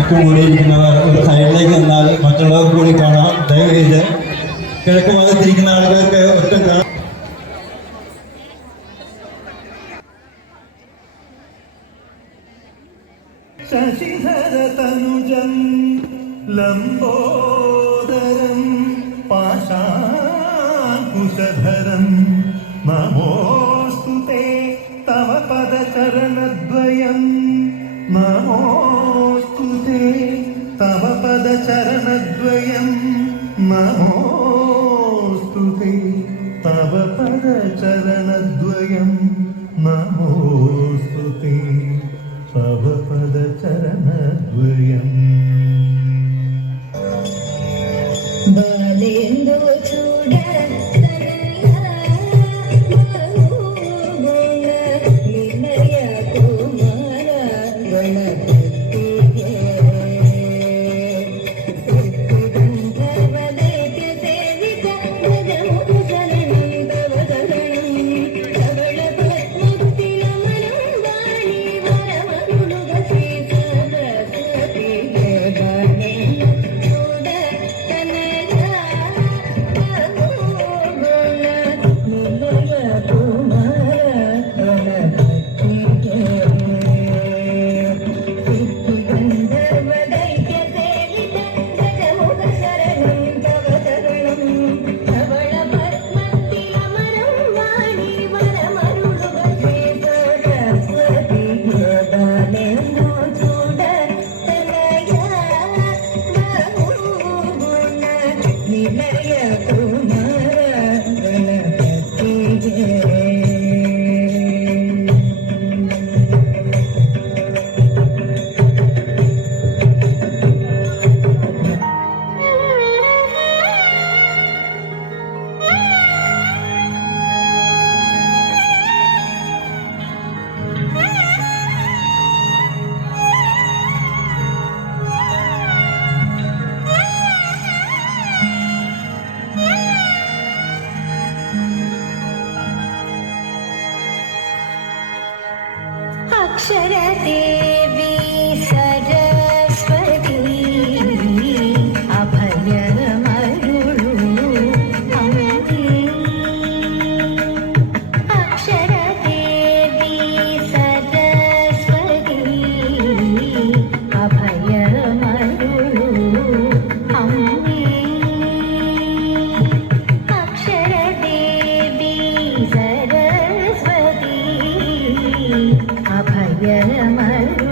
കൂടിയിരിക്കുന്നവർ ഒരു സൈഡിലേക്ക് നിന്നാൽ മറ്റുള്ളവർ കൂടി കാണാം. ദയവേത് കിഴക്ക് ഭാഗത്തിരിക്കുന്ന ആളുകൾക്ക് ഒട്ടും കാണാം. ശശിധര തനുജം ലംബോദരം പാശാകുശധരം നമോസ്തുതേ തവ പദചരണദ്വയം നമോസ്തുതേ തവ പദചരണദ്വയം നമോസ്തുതേ തവ പദചരണദ്വയം നമോസ്തുതേ തവ പദചരണദ്വയം. ബാലേന്ദു ചൂട अक्षरदेवी सरस्वती अभयमरुळु अम्मे. अक्षरदेवी सरस्वती अभयमरुळु अम्मे. अक्षरदेवी सरस्वती अभयमरुळु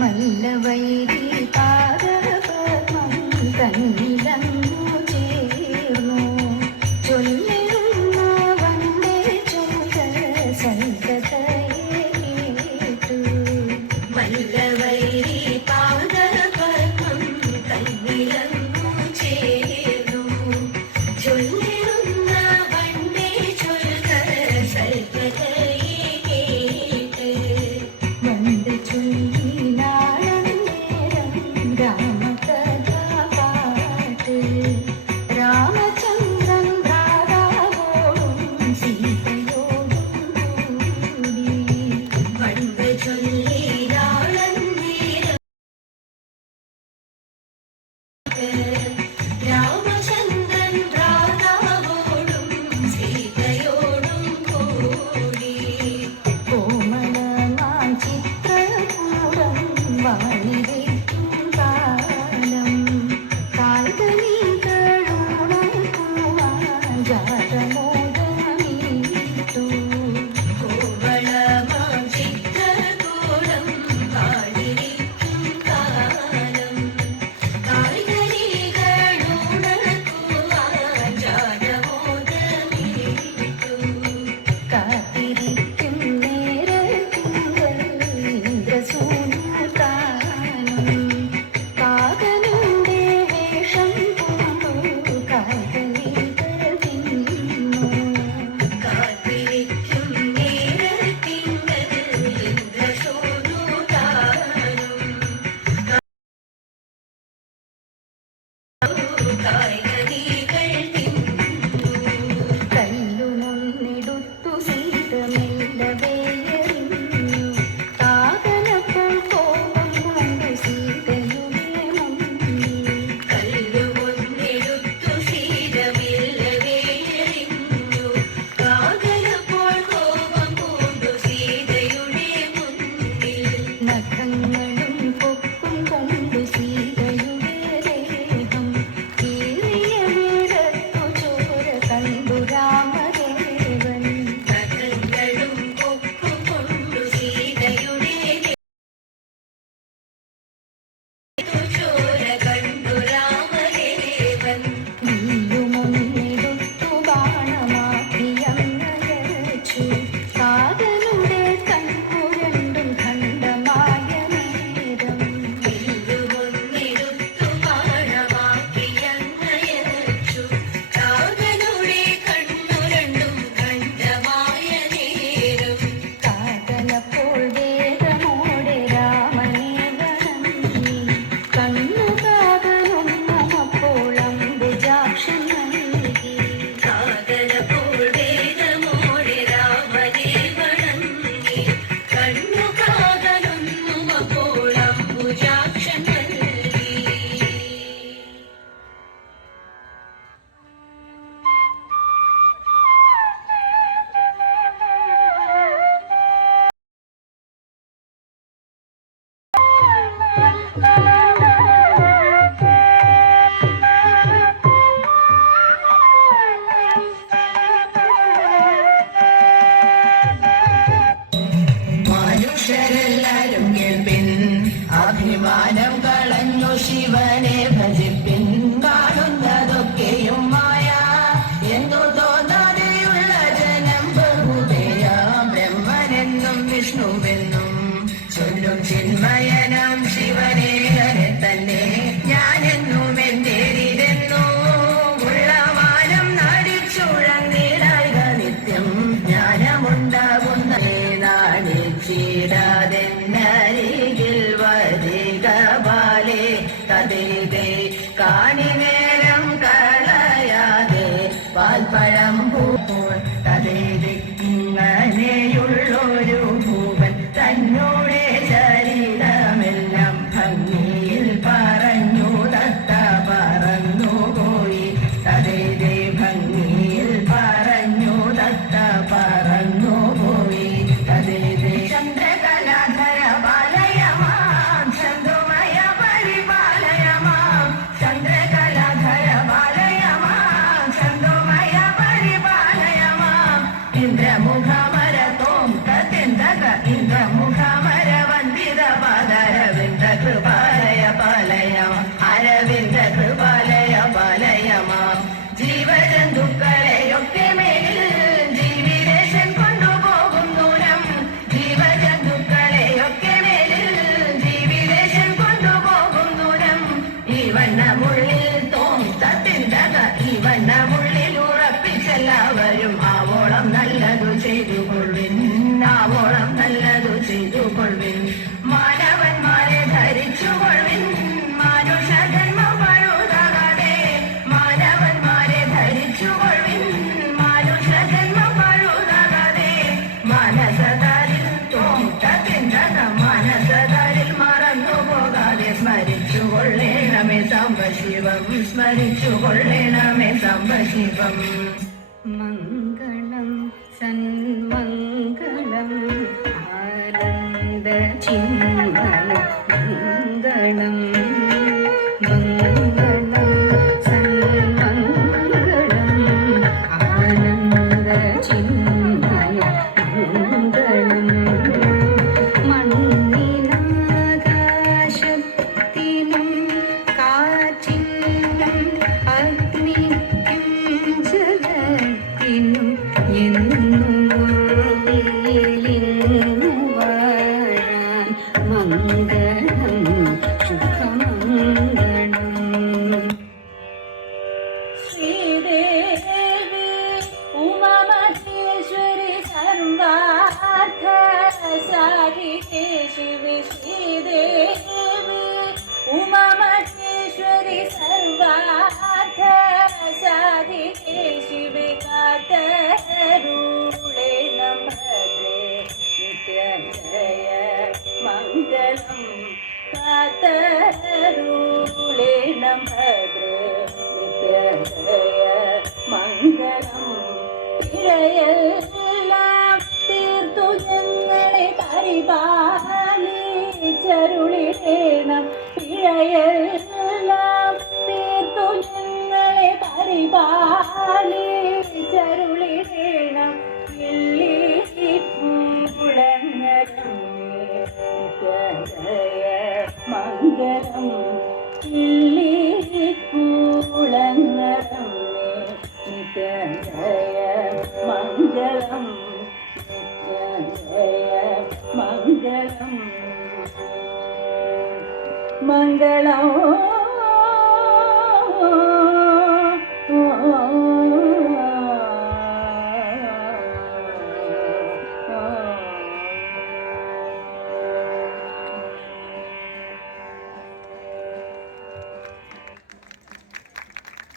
മല്ലവൈരി പാദപത്മം തന്നിലങ്ങു ചേർന്നു ചൊല്ലിടുന്ന വന്ദേ ചൊല്ല സൽക്കതയെ കേട്ടു. മല്ലവൈരി പാദപത്മം തന്നിലങ്ങു ചേർന്നു ചൊല്ലിടുന്ന വന്ദേ ചൊല്ല സൽക്കതയെ കേട്ട്. വന്ദ ചൊല്ലി രാമചന്ദ്രൻ രാധാവോടും സീതയോടും കൂടി വണ്ട് ചൊല്ലി രാമചന്ദ്രൻ രാധാവോടും സീതയോടും കൂടി കോമളമാം ചിത്രകൂടം വാണിരിക്കും കാലം കാൽകനികളുണക്കുവാൻ ജാതമോദമീട്ടു. കോമളമാം ചിത്രകൂടം വാണിരിക്കും കാലം കാൽകനികളുണക്കുവാൻ ജാതമോദമീട്ടു. കാത്തിരിക്കും നേരത്തിങ്കൽ ഇന്ദ്രസൂനുതാനും കാകനുടെ വേഷം പൂണ്ടു കാൽകനികൾ തിന്നു. കാത്തിരിക്കും നേരത്തിങ്കൽ ഇന്ദ്രസൂനുതാനും കാൽകനികൾ തിന്നു. കല്ലുമൊന്നെടുത്തു സീത മെല്ലവേ എറിഞ്ഞു. കാകനപ്പോൾ കോപം കൊണ്ടു സീതയുടെ മുന്നിൽ. കല്ലുമൊന്നെടുത്തു സീത മെല്ലവേ എറിഞ്ഞു. കാകനപ്പോൾ കോപം കൊണ്ടു സീതയുടെ മുന്നിൽ. നഖങ്ങളും കൊക്കും കൊണ്ടു സീതയുടെ ചോര കണ്ടു രാമദേവൻ നീയുമൊന്നിടുത്തു ബാണമാക്കിയങ്ങയച്ചു കാതലുടെ കണ്ണു രണ്ടും ഖണ്ഡമായ നേരം ിടുത്തു ബാണമാക്കിയങ്ങയച്ചു കാതലുടെ കണ്ണു രണ്ടും ഖണ്ഡമായ നേരം കാതലപ്പോൾ വേഗമോടെ രാമനെ വണങ്ങി കണ്ണു കാതലൊന്നപ്പോൾ അംബുജാക്ഷൻ നൽകി കാതലപ്പോൾ വേഗമോടെ രാമനെ വണങ്ങി കണ്ണു കാതലൊന്നും അപ്പോൾ അംബുജാക്ഷൻ നൽകി മനുഷ്യരെല്ലാരും കേൾപ്പിൻ അഭിമാനം കളഞ്ഞു ശിവനെ ഭജിപ്പിൻ കാണുന്നതൊക്കെയും മായ എന്നു തോന്നാതെയുള്ള ജനം ബഹുദയാം ബ്രഹ്മനെന്നും വിഷ്ണുവെന്നും ചൊല്ലും ചിന്മയനാം ശിവനെ തന്നെ ഞാനെന്നും എന്റേരിതെന്നു ഉള്ളമാനം നടിച്ചുഴന്നിടായ നിത്യം ജ്ഞാനമുണ്ടാകുന്ന നാടിച്ചിടാതെന്നരികിൽ വരിക ബാലേ കഥേ കാണി നേരം കളയാതെ പാൽപ്പഴം പൂപ്പോൾ കഥേ ഇങ്ങനെയുള്ളൊരു ഭൂപൻ തന്നോടെ ശരീരമെല്ലാം ഭംഗിയിൽ പറഞ്ഞു തത്ത പറന്നുപോയി കഥേ ഭംഗിയിൽ പറഞ്ഞു തത്ത പറന്നുപോയി കഥേ ചന്ദ്രകലാധര ബാലയമാം ചന്തുമയ പരിപാലയമാം ചന്ദ്രകലാധര ബാലയമാം ചന്തുമയ പരിപാലയമാം ഇന്ദ്രമുഖമരത്തോം തത്തിന്തക ഇന്ദ്രമുഖമര വന്ദിത പാദരവിന്ദ കൃപാലയ പാലയം അരവിന്ദ കൃപാലയ പാലയമാം ജീവജന്തുക്കളെയൊക്കെ മേലിൽ ജീവിതേശൻ കൊണ്ടുപോകും ദൂരം ജീവജന്തുക്കളെയൊക്കെ മേലിൽ ജീവിതേശൻ കൊണ്ടുപോകും ദൂരം ഈ വണ്ണമുള്ളിൽ തോം തത്തിന്തക ഈ വണ്ണമുള്ളിൽ ഉറപ്പിച്ചെല്ലാവരും ആവോളം നല്ലതു ചെയ്തു കൊള്ളിൻ ആവോളം നല്ലതു ചെയ്തു കൊള്ളിൻ മാനവന്മാരെ ധരിച്ചു കൊള്ളിൻ മാനുഷജന്മം പഴുതാകാതെ മാനവന്മാരെ ധരിച്ചു കൊള്ളിൻ മാനുഷജന്മം പഴുതാകാതെ മനസതാരിൽ തോന്തക മനസതാരിൽ മറന്നു പോകാതെ സ്മരിച്ചു കൊള്ളേണമേ സാംബശിവം സ്മരിച്ചു കൊള്ളേണമേ സാംബശിവം മംഗളം സന്മംഗളം ആനന്ദ ചിന്മയ മംഗളം മംഗളം സന്മംഗളം ആനന്ദ ചിന്മയ മംഗളം മണ്ണിലാകാശത്തിനും കാറ്റിനും അഗ്നിക്കും ജലത്തിനും എന്നും വാഴാൻ മംഗളം ശുഭമംഗളം ശ്രീദേവി ഉമാമഹേശ്വരി സർവാർത്ഥ സാധികേ ശിവി ശ്രീദേവി ഉമാമഹേശ്വരി സർവാർത്ഥ സാധികേ ശിവി കാതരുളേ നമഃ നിത്യജയ മംഗളം കാതരുളേ നമഃ നിത്യജയ മംഗളം ഇഴയെല്ലാം തീർത്തു ഞങ്ങളെ പരിപാലിച്ചരുളിടേണം പിഴയെല്ലാം തീർത്തു ഞങ്ങളെ പരിപാലിച്ചരുളിടേണം പുളങ്ങരം ജയ മംഗളം ഇല്ലിക്കുളങ്ങരമ്മേ നിത്യജയ മംഗളം നിത്യജയ മംഗളം മംഗളം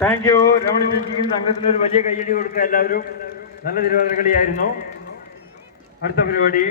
താങ്ക് യു. രമണി ചേച്ചിക്കും സംഘത്തിന് ഒരു വലിയ കയ്യടി കൊടുക്കുക എല്ലാവരും. നല്ല തിരുവാതിര കളിയായിരുന്നു. അടുത്ത പരിപാടി